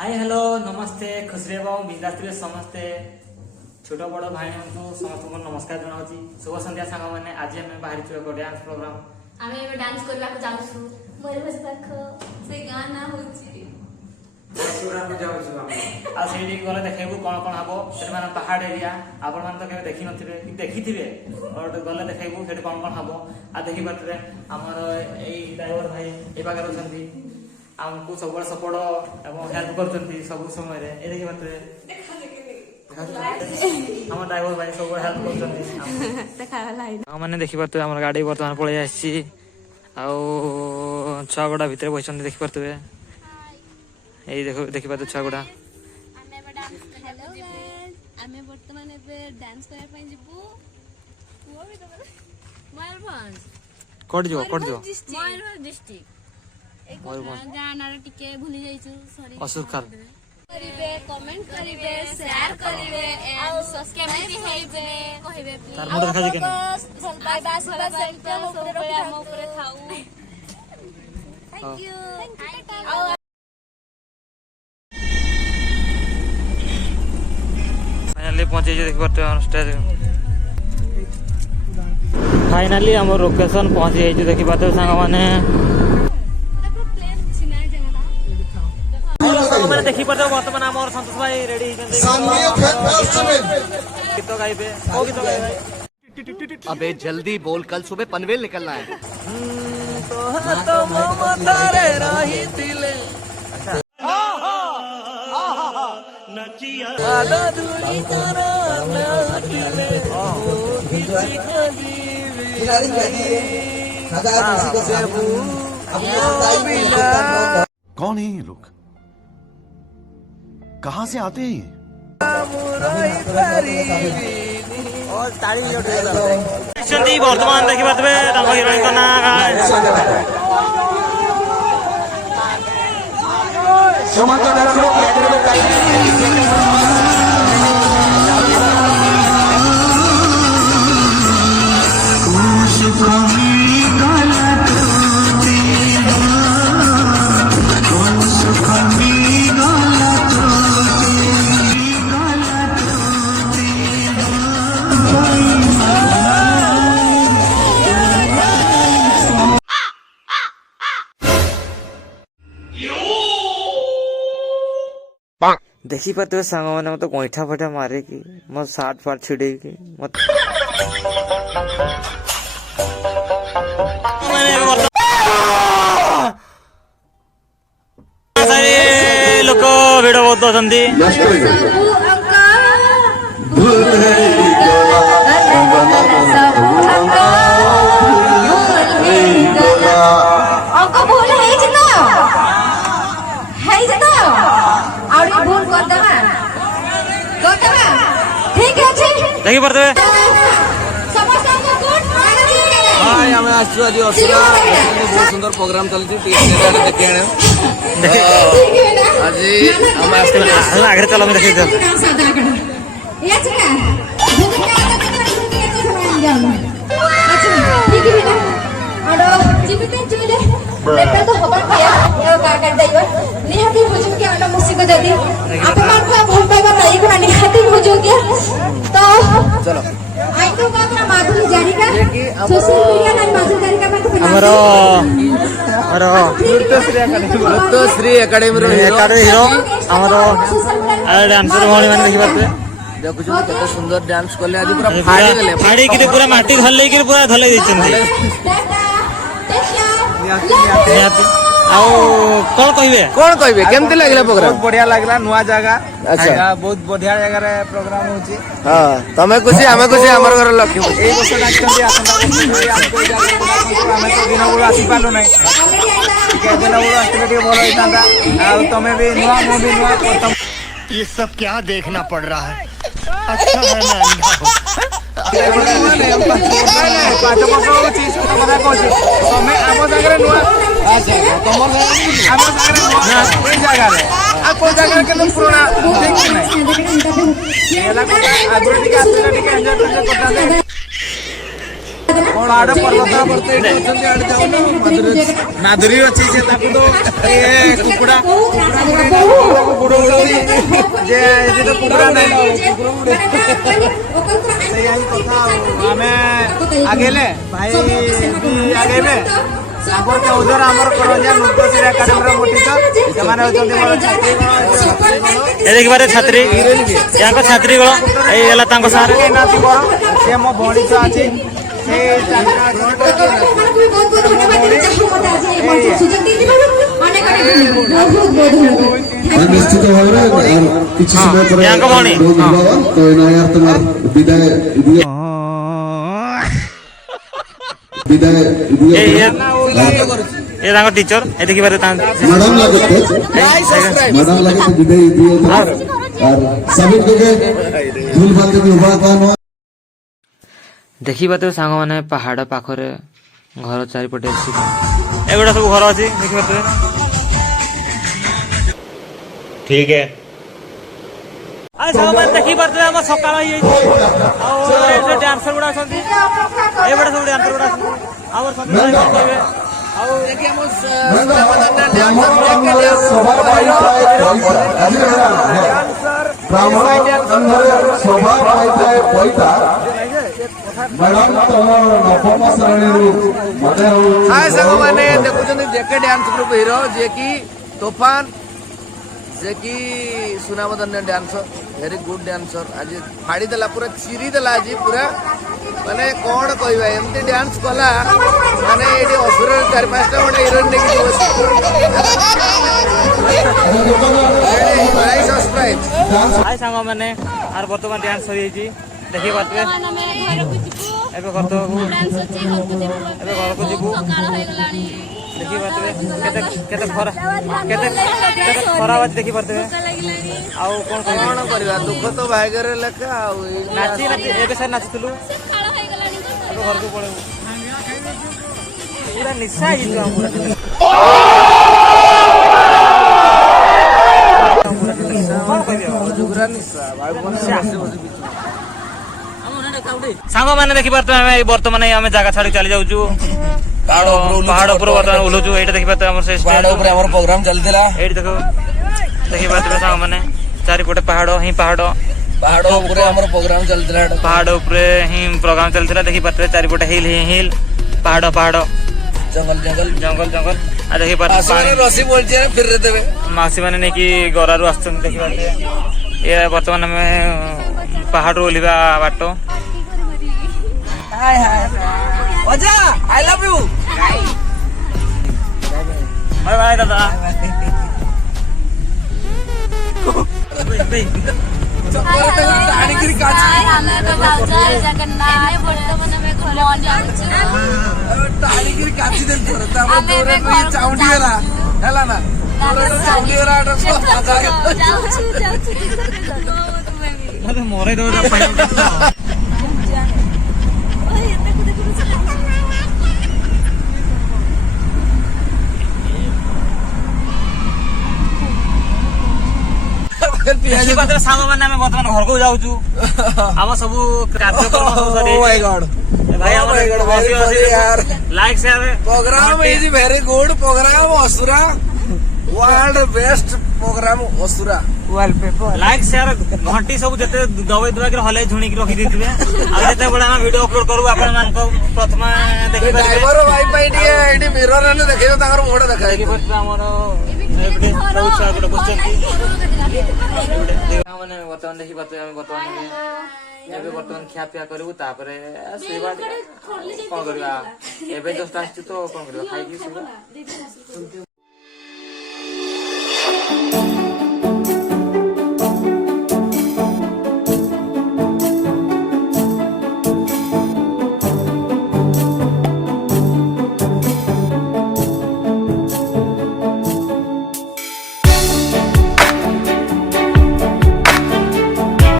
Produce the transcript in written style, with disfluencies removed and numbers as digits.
hi hello नमस्ते खुशी एवं बिंदास्त्री समस्ते छोट बड़ भाई समस्त को नमस्कार जनावि शुभ संध्या सांग मैंने आज आम बाहरी एक डांस प्रोग्राम आम ए डांस करबा को जाउछु मरबस पाख से गाना होची बसुरा को जाउछु आ सेठी गले देखेबु कोन कोन हबो सेठी माने पहाड़ एरिया आपण मान तो केबे देखि नथिबे कि देखिथिबे और गले देखेबु सेठी कोन कोन हबो आ देखि बाटरे हमर एई ड्राइवर भाई ए बागे रहछन्ती हमको सब सपोर्ट एवं हेल्प करछन्ती सब समय रे ए देखि बाटरे हम ड्राइवर भाई सब हेल्प करछन्ती देखा लाइन हम माने देखि बाटरे हमर गाड़ी वर्तमान पळे आछि आ छा गोडा भितर बसछन्ती देखि परतबे ए देखो देखि बात छा गोडा आमे बे डांस हेलो गाइस आमे वर्तमान एबे डांस करे पई जिबू वो भी तो मयूरभंज कोड जो मयूरभंज डिस्ट्रिक्ट एक गाना रे टिके भूली जाइछु सॉरी असुरखाल करिवे कमेंट करिवे शेयर करिवे एंड सब्सक्राइब भी होइबे कहिबे प्लीज तार मोटर खाजे केने बाय बाय सेंटर ऊपर हम ऊपर थाउ थैंक यू फाइनली पहुंचे जो देख पाते हो स्टेज फाइनली हम लोकेशन पहुंच गई जो देखि पाते सांग माने मैंने देखी पड़ता वर्तमान आम संतोष भाई रेडी गीत गाइबे ओ गीत गाइबे अबे जल्दी बोल कल सुबह पनवेल निकलना है कौन है ये लोग कहाँ से आते हैं वर्तमान देखी पाते हिरोइन ना देखी पाते सांग मैंने मत गोईठा फटा मारे कि मत साट फाट छिड़े कि मत सारे लोक भिड़ बहुत अछंती देखी पड़ते हाय हमें आज असुरा बहुत सुंदर प्रोग्राम चलती देखे आज हम आगे चलो मैं देखी चलो नृत्यश्री एकेडमी हिरो डांसर भाई मैंने देखी पाते देखु केते सुंदर डांस करले आज पूरा फाड़ी गेले फाड़ी कि पूरा माटी धले कि पूरा धले दैछन्ती कौन कहबे केमते लागला प्रोग्राम बहुत बढ़िया लागला नुआ जगह अच्छा बहुत बढ़िया जगह रे प्रोग्राम होची हां तमे खुशी हमें खुशी हमर घर लक्ष्मी ए बस डाक्टर आसंता हमको जागा हमें तो दिन बोल आसी पालो नहीं के दिन बोल आस्ते टिके भलो होइतांदा आ तमे भी नुआ मो भी नुआ प्रथम ये सब क्या देखना पड़ रहा है अच्छा है मैं अंधा हूं पाँच वर्ष होची सुना कथा कहची तमे आम जगह नुआ अच्छा तमर आम जगह नुआ ए जगह रे आ को जगह के पुराना ठीक नहीं एला को आगुरी टिके आस्ते टिके एंजॉय करता दे आड़ पर्वत बरते होचंदी आड़ जाउन माधुरी अछि जे ताको तो ए कुकुडा गुडो जे एजे तो कुकुरा नहीं सही आई कथा आमे आगेले भाई भी आगेले आंकर के उधर हमर करंजा नृत्य एकाडेमी मोटी तो जमाने होचंदी मोर छात्री ए देखि बारे छात्री यांको छात्री गळ ए एला तांको सार के नाती बड़ से मो भौणी छ अछि से निश्चित भाव किसी समय पर यांको भौणी तो यार तुम्हार विदाय ए तांको टीचर ए देखि बारे तां मैडम लगे विदाय दिए और सभी को धूल बात के उभा कान देखिबा तो सांग माने पहाड़ पाखरे घर चारिपटे अछि एगोटा सब घर अछि देखिबा तो ठीक है आइ सांग माने देखिबा तो हम सकाळ होई आ ए डांसर गुडा छथि ए बडा सब डांसर गुडा छथि आवर सब कहबे आ देखि हम मैडम नवम श्रेणी हाय साग माने देखुछन जेके डांस ग्रुप हीरो जे की तूफान जे की सुनामधन्य डांसर वेरी गुड डांसर आज फाड़ी देला पूरा चिरी देला आज पूरा माने कोन कहबा एमती डांस कला माने एडी असुर 4-5टा गोटे हीरोइन देखि नाइस सब्सक्राइब आइ सांग माने आर वर्तमान डांस होई छी देखि बात ଆମେ ଘରକୁ ଯିବୁ एबे करतो डांस ଅଛି ଘରକୁ ଯିବୁ एबे घर को जीवू ସକାଳ ହେଇଗଲାଣି देखि बात केते केते खरा केते खरा बात देखि बात ଭୋକ ଲାଗିଲାଣି आउ कोन कोन करबा दुख तो भाग्य रे लेखा आ नाची नाची एबे से नाचतलु ସକାଳ ହେଇଗଲାଣି ତ एबे घर को पळेबू पूरा निशा ही तो पूरा कोन कहबियो जुगरा निशा भाई बोन से बसे सांग माने देखि बात हमें वर्तमान हमें जागा छाड़ी चली जाउछु पहाड़ ऊपर वर्तमान उलुछु एटा देखि बात हमर से पहाड़ ऊपर हमर प्रोग्राम चलतिला एटी देखो देखि बात सांग माने चारि पटे पहाड़ ही पहाड़ पहाड़ ऊपर हमर प्रोग्राम चलतिला पहाड़ ऊपर ही प्रोग्राम चलतिला देखि बात चारि पटे हिल हिल पहाड़ पहाड़ जंगल जंगल जंगल जंगल आ देखि बात पानी रसी बोलचे फिर रे देबे मासी माने ने की गरारु आछन देखि बात ये वर्तमान हमें पहाड़ ओलिबा बाटो हाय हाय ओजा I love you bye bye दादा टाणीगिरी काची ଆମେ ଏବେ ଯାଉଛୁ ଜଗନ୍ନାଥ ଏବେ ବର୍ତ୍ତମାନ ଆମେ ଘରକୁ ଯାଉଛୁ टाणीगिरी काची दे तोरे तामे तोरे भी चाउंडी होला हैला ना तोरे चाउंडी होला ଯାଉଛୁ ଯାଉଛୁ मते मोरे दो जा पाइ पियाजी बात सांग माने हम वर्तमान घर को जाउछु हम सब कार्यक्रम सब सरी ओ माय गॉड भाई हम यार like share program is very good program असुरा वर्ल्ड बेस्ट प्रोग्राम असुरा वॉलपेपर लाइक शेयर घंटी सब जते दबाई दबाई के हले झुणी के रखि देथिबे आ जते बडा हम वीडियो अपलोड करू आपण मान को प्रथम देखि ड्राइवर भाई पाई दिए एडी मिरर ने देखियो ताकर मोड देखाई देखि पर हमर एबडे बहुत सारा गोटे क्वेश्चन माने वर्तमान देखि बात हम वर्तमान एबे वर्तमान खिया पिया करबू तापरे सेवा कोन करबा एबे जस्ट आछी तो कोन करबा खाइ की सेवा